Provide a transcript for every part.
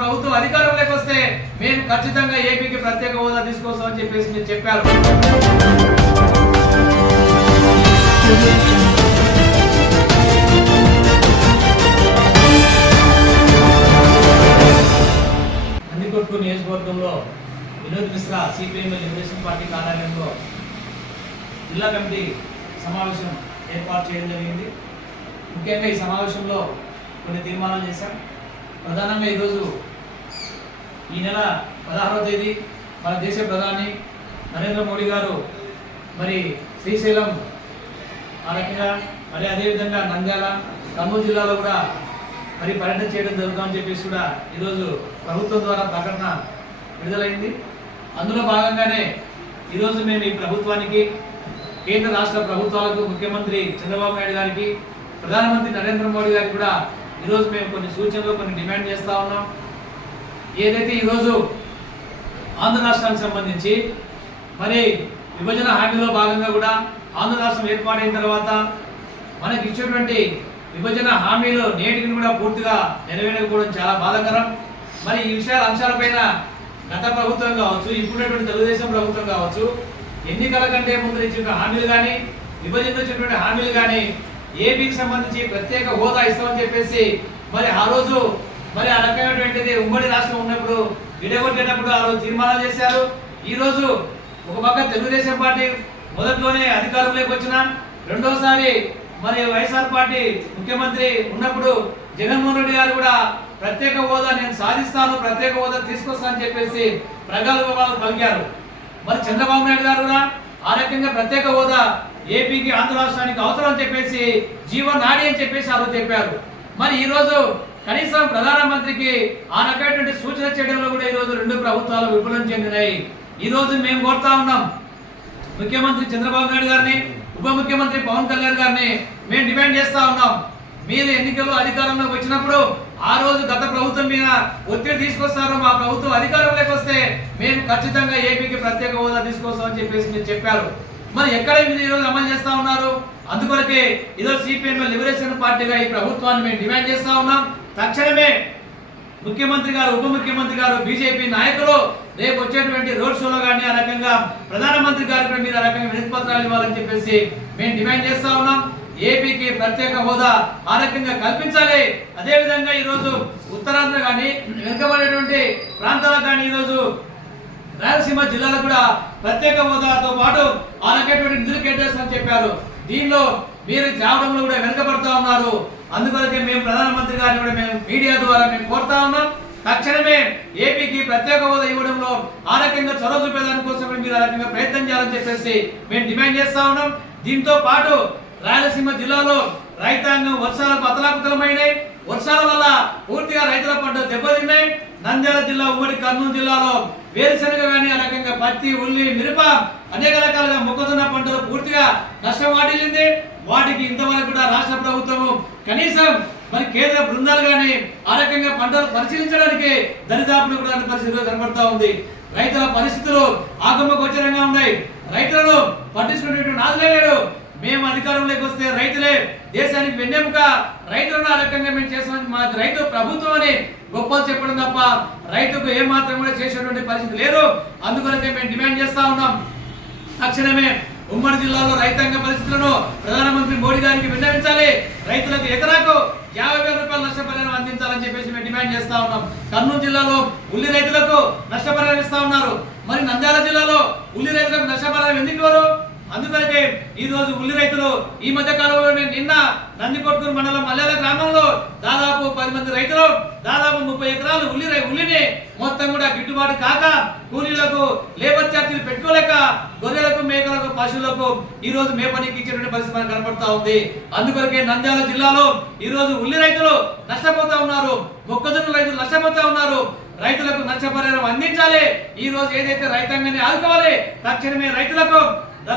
ప్రభుత్వం అధికారంలోకి వస్తే మేము ఖచ్చితంగా ఏపీకి ప్రత్యేక హోదా తీసుకొస్తామని చెప్పేసి మీరు చెప్పారు. నందికొట్టు నియోజకవర్గంలో Vinod Mishra CPM liberation party కార్యాలయంలో జిల్లా కమిటీ సమావేశం ఏర్పాటు చేయడం జరిగింది. ముఖ్యంగా ఈ సమావేశంలో కొన్ని తీర్మానాలు చేశాం. ప్రధానంగా ఈరోజు ఈ నెల 16వ తేదీ మన దేశ ప్రధాని నరేంద్ర మోడీ గారు మరి శ్రీశైలం ఆ రకంగా మరి అదేవిధంగా నంద్యాల కర్నూలు జిల్లాలో కూడా మరి పర్యటన చేయడం జరుగుతుందని చెప్పేసి కూడా ఈరోజు ప్రభుత్వం ద్వారా ప్రకటన విడుదలైంది. అందులో భాగంగానే ఈరోజు మేము ఈ ప్రభుత్వానికి, కేంద్ర రాష్ట్ర ప్రభుత్వాలకు, ముఖ్యమంత్రి చంద్రబాబు నాయుడు గారికి, ప్రధానమంత్రి నరేంద్ర మోడీ గారికి కూడా ఈరోజు మేము కొన్ని సూచనలు, కొన్ని డిమాండ్ చేస్తూ ఉన్నాం. ఏదైతే ఈరోజు ఆంధ్ర రాష్ట్రానికి సంబంధించి మరి విభజన హామీలో భాగంగా కూడా ఆంధ్ర రాష్ట్రం ఏర్పాటైన తర్వాత మనకి ఇచ్చేటువంటి విభజన హామీలు నేటికి కూడా పూర్తిగా నెరవేరకపోవడం చాలా బాధాకరం. మరి ఈ అంశాలపైన గత ప్రభుత్వం కావచ్చు, ఇప్పుడున్నటువంటి తెలుగుదేశం ప్రభుత్వం కావచ్చు, ఎన్నికల కంటే ముందు ఇచ్చిన హామీలు కానీ, విభజన వచ్చినటువంటి హామీలు కానీ, ఏపీకి సంబంధించి ప్రత్యేక హోదా ఇస్తామని చెప్పేసి మరి ఆ రోజు మరి ఆ రకమైనటువంటిది ఉమ్మడి రాష్ట్రం ఉన్నప్పుడు విడగొట్టేటప్పుడు ఆ రోజు తీర్మానాలు చేశారు. ఈరోజు ఒక పక్క తెలుగుదేశం పార్టీ మొదట్లోనే అధికారంలోకి వచ్చిన, రెండోసారి మరి వైఎస్ఆర్ పార్టీ ముఖ్యమంత్రి ఉన్నప్పుడు జగన్మోహన్ రెడ్డి గారు కూడా ప్రత్యేక హోదా నేను సాధిస్తాను, ప్రత్యేక హోదా తీసుకొస్తానని చెప్పేసి ప్రగల్భాలు పలికారు. మరి చంద్రబాబు నాయుడు గారు కూడా ఆ రకంగా ప్రత్యేక హోదా ఏపీకి, ఆంధ్ర రాష్ట్రానికి అవసరం అని చెప్పేసి జీవనాడి అని చెప్పేసి ఆ రోజు చెప్పారు. మరి ఈరోజు కనీసం ప్రధానమంత్రికి ఆ రకమైనటువంటి సూచన చేయడంలో కూడా ఈరోజు రెండు ప్రభుత్వాలు విఫలం చెందినాయి. ఈరోజు మేము కోరుతా ఉన్నాం ముఖ్యమంత్రి చంద్రబాబు నాయుడు గారిని, ఉప ముఖ్యమంత్రి పవన్ కళ్యాణ్ గారిని మేము డిమాండ్ చేస్తా ఉన్నాం. మీరు ఎన్నికల్లో అధికారంలోకి వచ్చినప్పుడు ఆ రోజు గత ప్రభుత్వం మీద ఒత్తిడి తీసుకొస్తారు, మా ప్రభుత్వం అధికారంలోకి వస్తే మేము ఖచ్చితంగా ఏపీకి ప్రత్యేక హోదా తీసుకొస్తామని చెప్పేసి మీరు చెప్పారు. మరి ఎక్కడ మీరు ఈరోజు అమలు చేస్తా ఉన్నారు? అందుకొరకే ఈరోజు సిపిఎం లిబరేషన్ పార్టీగా ఈ ప్రభుత్వాన్ని మేము డిమాండ్ చేస్తా ఉన్నాం. తక్షణమే ముఖ్యమంత్రి గారు, ఉప ముఖ్యమంత్రి గారు, బీజేపీ నాయకులు రేపు వచ్చేటువంటి రోడ్ షోలో కానీ ఆ రకంగా ప్రధానమంత్రి గారు కూడా మీరు ఆ రకంగా వినతి పత్రాలు ఇవ్వాలని చెప్పేసి మేము డిమాండ్ చేస్తా ఉన్నాం. ఏపీకి ప్రత్యేక హోదా ఆ రకంగా కల్పించాలి. అదేవిధంగా ఈరోజు ఉత్తరాంధ్ర కానీ, వెనుకబడేటువంటి ప్రాంతాలకు కానీ, ఈరోజు రాయలసీమ జిల్లాలకు కూడా ప్రత్యేక హోదాతో పాటు ఆ రకమైనటువంటి నిధులు కేటాయిస్తామని చెప్పారు. దీనిలో మీరు తేవడంలో కూడా వెనుకబడతా ఉన్నారు. అందుకొరకే మేము ప్రధానమంత్రి గారిని కూడా మేము మీడియా ద్వారా మేము కోరుతా ఉన్నాం. తక్షణమే ఏపీకి ప్రత్యేక హోదా ఇవ్వడంలో ఆ రకంగా చొరవ చూపేదాని కోసం మీరు ఆ రకంగా ప్రయత్నం చేయాలని చెప్పేసి మేము డిమాండ్ చేస్తా ఉన్నాం. దీంతో పాటు రాయలసీమ జిల్లాలో రైతాంగం వర్షాలకు అతలాకుతలమైనాయి. వర్షాల వల్ల పూర్తిగా రైతుల పంటలు దెబ్బతిన్నాయి. నంద్యాల జిల్లా, ఉమ్మడి కర్నూలు జిల్లాలో వేరుశనగ కానీ ఆ రకంగా పత్తి, ఉల్లి, మిరప అనేక రకాలుగా మొక్కజొన్న పంటలు పూర్తిగా నష్టం వాటిల్లింది. వాటికి ఇంతవరకు కూడా రాష్ట్ర ప్రభుత్వము కనీసం మరి కేంద్ర బృందాలు కానీ ఆ రకంగా పంటలు పరిశీలించడానికి దరిదాపులు కూడా పరిస్థితులు కనబడతా ఉంది. రైతుల పరిస్థితులు ఆగమగోచరంగా ఉన్నాయి. రైతులను పట్టించుకునేటువంటి నాదులే లేడు. మేము అధికారంలోకి వస్తే రైతులే దేశానికి వెన్నెముక, రైతులను ఆ రకంగా మేము చేస్తామని మా రైతు ప్రభుత్వం అని గొప్పలు చెప్పడం తప్ప రైతుకు ఏమాత్రం కూడా చేసేటువంటి పరిస్థితి లేదు. అందుకొరకే మేము డిమాండ్ చేస్తా ఉన్నాం. తక్షణమే ఉమ్మడి జిల్లాలో రైతాంగ పరిస్థితులను ప్రధానమంత్రి మోడీ గారికి విన్నవించాలి. రైతులకు ఎకరాకు 50,000 రూపాయల నష్టపరిహారం అందించాలని చెప్పేసి మేము డిమాండ్ చేస్తా ఉన్నాం. కర్నూలు జిల్లాలో ఉల్లి రైతులకు నష్టపరిహారం ఇస్తా ఉన్నారు. మరి నంద్యాల జిల్లాలో ఉల్లి రైతులకు నష్టపరిహారం ఎందుకు ఇవ్వరు? అందుకొరకే ఈ రోజు ఉల్లి రైతులు ఈ మధ్య కాలంలో నిన్న నందికొట్కూరు మండలం మల్లెల గ్రామంలో దాదాపు 10 మంది రైతులు దాదాపు 30 ఎకరాలు ఉల్లిని మొత్తం కూడా గిట్టుబాటు కాక కూలీలకు లేబర్ ఛార్జీలు పెట్టుకోలేక గొర్రెలకు, మేకలకు, పశువులకు ఈ రోజు మేపనికి ఇచ్చేటువంటి పరిస్థితి మనకు కనబడతా ఉంది. అందుకొరకే నంద్యాల జిల్లాలో ఈ రోజు ఉల్లి రైతులు నష్టపోతా ఉన్నారు, మొక్కజొన్న రైతులు నష్టపోతా ఉన్నారు. రైతులకు నష్టపరిహారం అందించాలి. ఈ రోజు ఏదైతే రైతాంగాన్ని ఆదుకోవాలి, తక్షణమే రైతులకు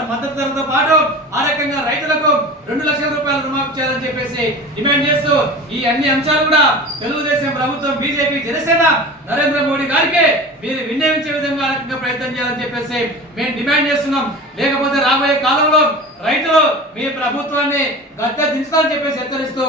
మద్దతు ధరతో పాటు ఆ రకంగా రైతులకు 2 లక్షల రూపాయలు రుణమాఫీ చేయాలని చెప్పేసి డిమాండ్ చేస్తూ ఈ అన్ని అంశాలు కూడా తెలుగుదేశం ప్రభుత్వం, బీజేపీ, జనసేన, నరేంద్ర మోడీ గారికి మీరు విన్నవించే విధంగా ప్రయత్నం చేయాలని చెప్పేసి మేము డిమాండ్ చేస్తున్నాం. లేకపోతే రాబోయే కాలంలో రైతులు మీ ప్రభుత్వాన్ని గద్దె దించుతారని చెప్పేసి హెచ్చరిస్తూ